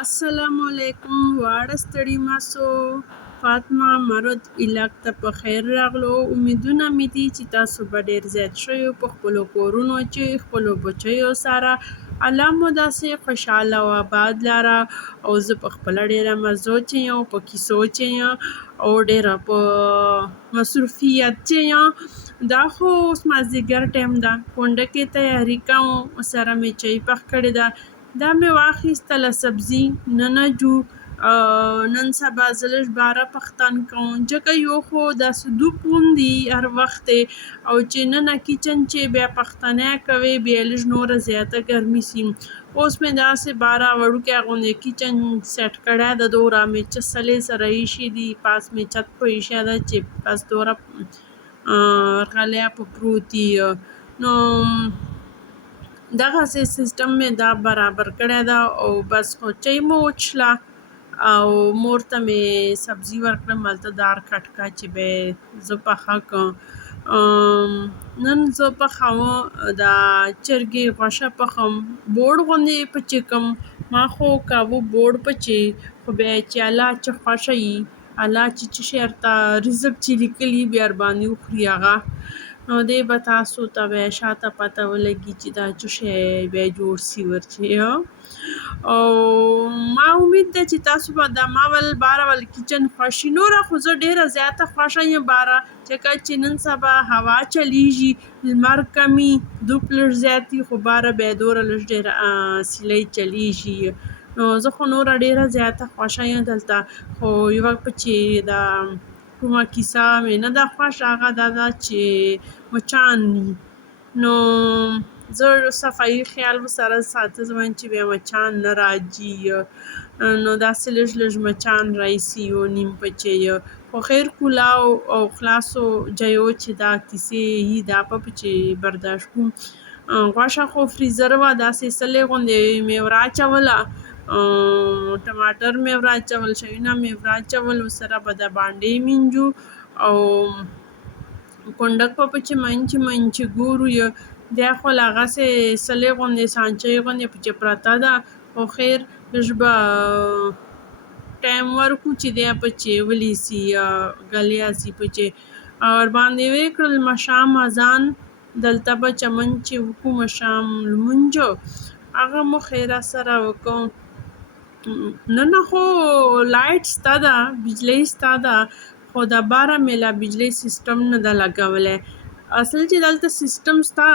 السلام علیکم واړه ستړي ماسو فاطمه مرد علاق ته په خیر راغلو. امیدونه مې دي چې تاسو به ډیر زیات شوي په خپلو کورونو چې خپلو بچیو سره الله مو داسې خوشحاله او آباد لاره. او زه په خپله ډیره مزو چې یم په کیسو چې یم او ډیره په مصروفیت چې یم. دا خو اوس مازدیګر ټایم ده، کونډه کې تیاري کوم، سره مې چای پخ کړې ده. دا مې واخیستله سبزي ننجو. نن سبا زه لږ باره پختن کوم ځکه یو خو داسې دوب غوندي هر وخت دی او چې ننه کچن چې بیا پختنی کوې بیا لږ نوره زیاته ګرمي سي. اوس مې داسې باره وړوکی غوندې کچن سیټ کړی ده، دوره مې چسلې سره ایښي دي، پاس مې چت په ایښی ده چې بس دوره غلی په پروت دي. نو دغسې سیسټم مې دا برابر کړی ده او بس خو چای مو وچښله او مور ته مې سبزي ورکړم، هلته دار کټ کړه چې به زه پخه کړم. نن زه پخوم د چرګې غوښه پخوم، بوړ غوندې پچې کوم. ما خو کاوه بوړ پچې، خو بیا چې الله چې خوښه وي، الله چې څه شی ورته رزق چې لیکلي بیا ورباندې وخوري هغه. نو دی به تاسو ته بیا شاته پته ولګي چې دا څه شی بیا جوړ سي ورچې. او ما امید ده چې تاسو به د ما ول باره ول کچن خوښ شي. نوره خو زه ډېره زیاته خوښه یم باره ځکه چې نن سبا هوا چلیږي، لمر کمي، دوب لږ زیات وي، خو باره بیا دوره لږ ډېره سیلی چلیږي. نو زه خو نوره ډېره زیاته خوښه یم دلته. خو یوه چې د کومه کیسه مې نه ده خوښه هغه دا ده چې مچان وي. نو زه صفایي خیال ورسره ساتم چې بیا مچان نه راځي. نو داسې لږ لږ مچان رایسي یو نیم پچې. خو خیر کولاو او خلاصو جیو چې دا کیسې یي دا په چې برداشت کوم. غوښه خو فریزر وه داسې سلې غوندې مې وراچوله، ټماټر مې وراچول، شیونه مې وراچول، ورسره به د باندې مینځو او کونډک په چې منچې ګورو بیا خو له هغسې سلې غوندې سانچۍ غوندې پکې پرته ده. خو خیر لږ به ټایم ورکړو چې دی پچې ولیسي ګلیا سي پچې. ورباندې ویې کړل ماښام اذان، دلته به چمن چې وکړو ماښام لمونځ هغه مو خیره سره وکړو. نن خو لایټ شته ده، بجلۍ شته ده، خو د باره مې لا بجلۍ سیسټم نه ده لګولی. اصل چې دلته سیسټم شته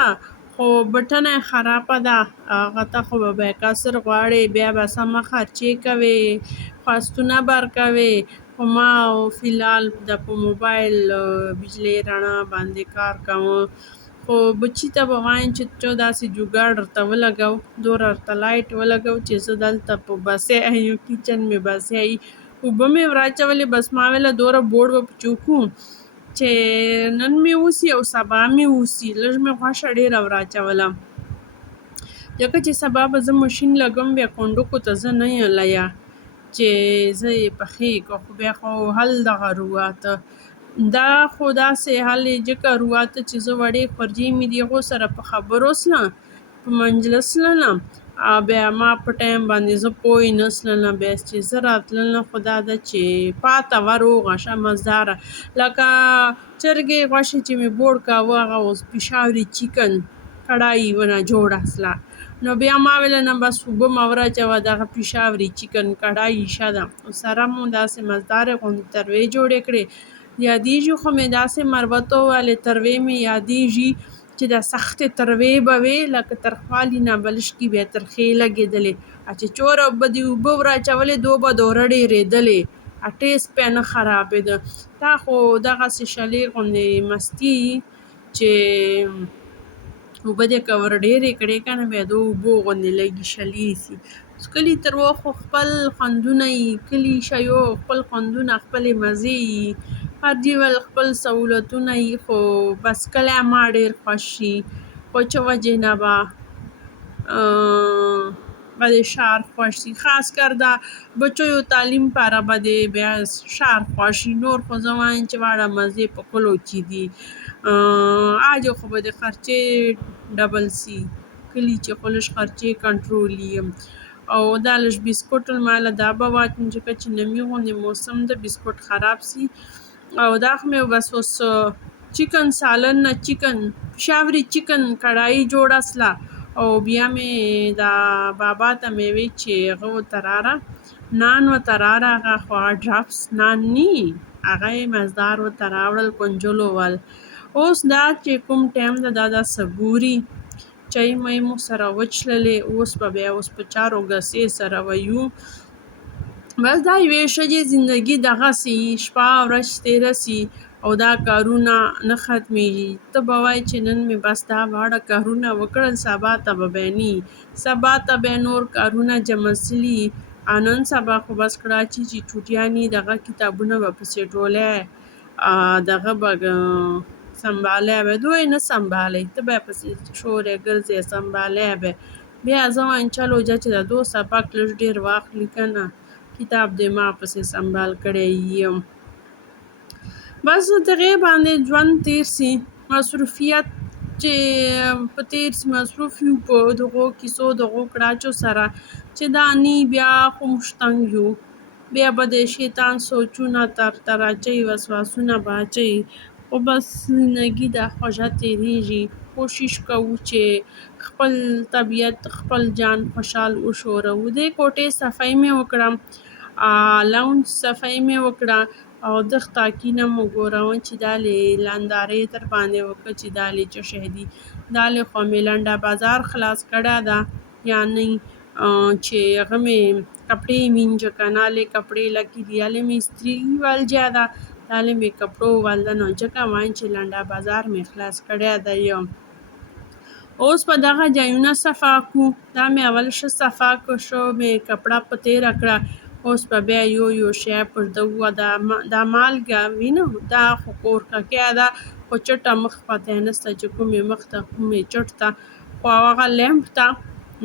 خو بټنه یې خرابه ده، هغه ته خو به بیا کسر غواړې، بیا به سمه خرچې کوې، خواستونه به ورکوې. خو ما فی الحال د په موبایل بجلۍ رڼا باندې کار کوم. خو بچي ته به وایم چې ته داسې جوګاړ ورته ولګو، دوره ورته لایټ ولګو چې زه دلته په بسیا یم، کچن مې بسیا وي. اوبه مې وراچولې، بس ما ویله دوره بوړ به پکې وکړو چې نن مې وسي او سبا مې وسي. لږ مې غوښه ډېره وراچوله ځکه چې سبا به زه ماشین لګوم، بیا کونډکو ته زه نه یم لیا چې زه یې پخې کړم. خو بیا خو حل دغه رواته دا خو داسې حل یې ځکه رواته چې زه وړې خورجې مې دي هغو سره په خبرو سلم، په مجلس تللم، بیا ما په ټایم باندې زه پوه نه سلم. بیا چې زه راتللم خو دا ده چې پاته وه روغه ښه مزداره. لکه چرګې غوښې چې مې بوړ کاوه هغه اوس پېښوري چکن کړایي ونه جوړه سله. نو بیا ما ویله نه بس اوبه مه وراچوه، دغه پېښوري چکن کړایي ښه ده. سره مو داسې مزدارې غوندې تروې جوړې کړې. یادېږي خو مې داسې مروته وویلې تروې مې یادېږي چې د سختې تروې به وې لکه ترخوالي نه به لږکې بیا ترخې لګېدلې، چې چوره به دې اوبه وراچولې دو به دوره ډېرېدلې، ټیسټ پې نه خرابېده. تا خو دغسې شلې غوندې مستي چې اوبه دې که ور ډېرې کړې که نه بیا د اوبو غوندې لږې شلې سي. کلي تروه خو خپل خوندونه یي، کلي شیو خپل خوندونه خپلې مزې یي، هر ډول خپل سهولتونه یي. خو بس کلی ما ډېر خوښ شي، خو څه وجې نه به د ښار خوښ شي، خاص کر د بچیو تعلیم پاره به د بیا ښار خوښ شي. نور خو زه وایم چې واړه مزې په کلو کې دي، عاجو خو به د خرچې ډبل سي، کلي چې خو لږ خرچې کنټرول وي. او دا لږ بسکوټ ماله دا به واچوم ځکه چې نمي غوندې موسم ده بسکوټ خراب سي او دا خو مې بس اوس چکن سالن نه چکن پشاوري چکن کړایي جوړه سله او بیا مې دا بابا ته مې وی چې هغه ورته راړه نان ورته راړه هغه خو ډرافټس نان ني هغه یې مزدار ورته راوړل کنجلو ول اوس دا چې کوم ټایم ده دا صبوري چای مې مو سره وچللې اوس به بیا اوس په چارو ګسې سره ویو بس دا یوې ښځې زندګي دغسې شپه ورځ تېره سي او دا کارونه نه ختمېږي ته به وایې چې نن مې بس دا واړه کارونه وکړل سبا ته به بیا نه سبا ته بیا نور کارونه جمع سلي نن سبا خو بس کړه چې چوټیانې دغه کتابونه به پسې ټولی دغه به سنبالی به دوی نه سنبالی ته به پسې شوری ګرځې سنبالی به بیا زه وایم چلو جه چې د دو سبق لږ ډېر واخلي که نه کتاب دې ما پسې سنبال کړی یم بس دغې باندې ژوند تېر سي مصروفیت چې په تېر سي مصروف یو په دغو کیسو دغو کړاچو سره چې دا نی بیا خو موږ تنګ یو بیا به د شیطان سوچونه تر اچوي وسواسونه به اچوي خو بس زندګي دا خوږه تېرېږي کوشش کوو چې خپل طبیعت خپل جان خوشحال وښورو دې کوټې صفایي مې وکړه لاونج صفایي مې وکړه او دغ تاکینه مو ګورون چې دا لاندارۍ در باندې وکړه چې دا څه شی دي دا خو مې لنډه بازار خلاص کړی ده یعنی چې هغه مې کپڑے مینځه که نه کپڑے لګي دي هلې مې استري ول جاده هلې مې کپړو ولده نو ځکه وایم چې لنډه بازار مې خلاص کړی دی اوس په دغه ځایونه صفا کړو دا مې اول ښه صفا کړ ښه مې کپړه په تېره کړه اوس به بیا یو شی پر ده دا مالګه وینه دا خو کورککۍ ده خو چټه مخ پتی نسته چې کومې مخ ته کومې چټ ته خو هغه لیمپ ته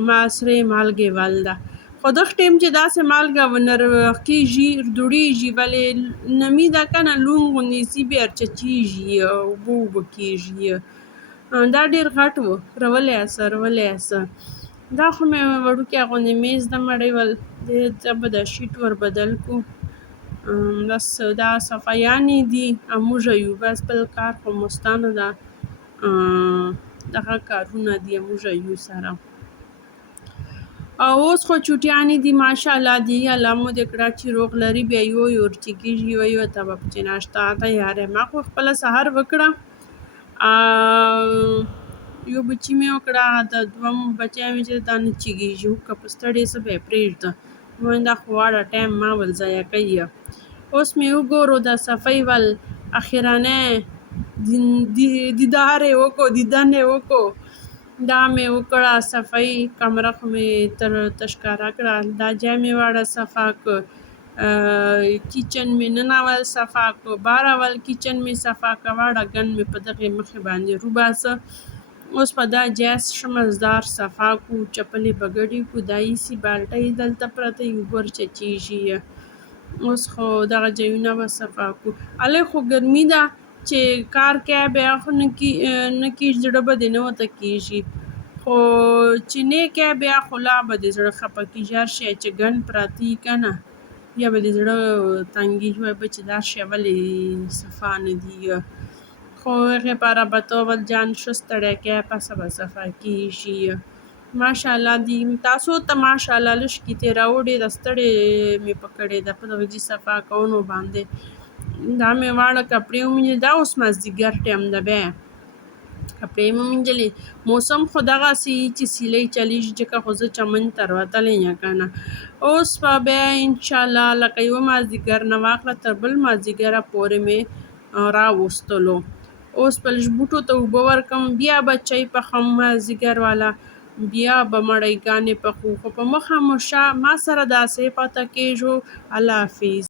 ما سرې مالګې ولده خو دغه ټایم چې داسې مالګه ونه کېږي دوړېږي ولې نمي ده که نه لوند غوندې سي بیا چچېږي اوبه کېږي دا ډېر غټ و رولی څه دا خو مې وړوکی غوندې میز ده مړی ول زه به دا شیټ ور بدل کړو بس دا صفایانې دي موږ یو بس بل کار خو مو سته نه ده دغه کارونه دي موږ یو سره اوس خو چوټیانې دي ماشاءالله دي الله مو دې کړه چې روغ لري بیا یو ورچکېږي یو ته به پکې ناشته تیاره ما خو خپله سهار وکړه یو بچی مې وکړه د دوم بچی مې چې دا نه چېږي هوکه په ستړې څه به یې پرېږده وایم دا خو واړه ټایم ما ول ضایع کوي اوس مې وګورو دا صفۍ ول اخرنی دیدار یې وکړو دیدن یې وکړو دا مې وکړه صفۍ کمره خو مې تشکاره کړه دا ځای مې واړه صفا کړ کچن مې نن اول صفا کړ بار اول کچن مې صفا کړ واړه ګن مې په دغې مخې باندې روباسه اوس په دا ځای ښه مزدار صفا کړو چپلې به ګډې کړو دا ایسي بالټۍ دلته پرته یې اوبه ورچچېږي اوس خو دغه ځایونه به صفا کړو هلې خو ګرمي ده چې کار کوې بیا خو نه کېږي زړه به دې نه ورته کېږي خو چې نه کوې بیا خو لا به دې زړه خفه کېږي هر شی چې ګن پراته وي که نه بیا به دې زړه تنګېږي وایي به چې دا شی ولې صفا نه دي خو هغې لپاره به ته ول جان ښه ستړی کوې پسه به صفا کېږي ماشاءالله دي تاسو ته ماشاءالله لږ کې تېراوه ډېره ستړې مې په کړې ده په دغه جي صفا کولو باندې دا مې واړه کپړې ومینځلې دا اوس مازدیګر ټایم ده بیا کپړې مې ومینځلې موسم خو دغسې چې سیلۍ چلیږي ځکه خو زه چمن ته راوتلی یم که نه اوس به بیا انشاءالله لکه یوه مازدیګر نه واخله تر بل مازدیګره پورې مې راوستلو اوس به لږ بوټو ته اوبه ورکړم بیا به چای پخوم مازدیګر والا بیا به مړۍ ګانې پخو خو په مخه مو شه ما سره داسې پاته کېږو الله حافظ